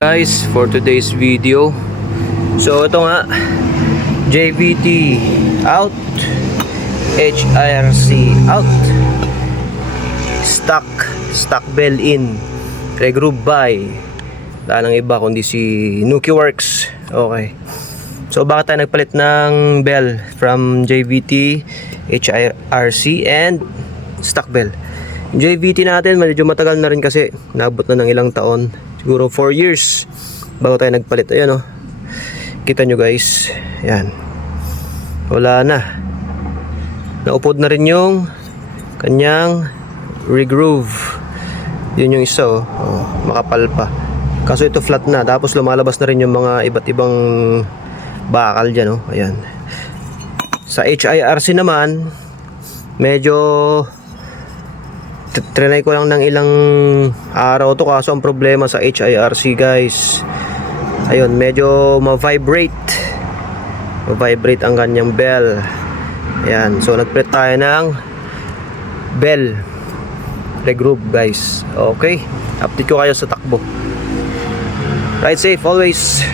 Guys, for today's video, so ito nga, JVT out, HIRC out, stock bell in, regroove by, wala nang iba kundi si Nuki Works. Okay, so bakit tayo nagpalit ng bell from JVT, HIRC and stock bell? JVT natin medyo matagal na rin kasi naabot na ng ilang taon, siguro 4 years bago tayo nagpalit. Ayan o, kita nyo guys, yan, wala na, naupod na rin yung kanyang regroove. Yun yung isa makapal pa, kaso ito flat na, tapos lumalabas na rin yung mga iba't ibang bakal dyan. Ayan, sa HIRC naman medyo trinay ko lang ng ilang araw to, kaso ang problema sa HIRC guys, ayun, medyo ma-vibrate ang kanyang bell. Ayan, so nagpalit tayo ng bell regroove guys. Okay, update ko kayo sa takbo. Ride safe always.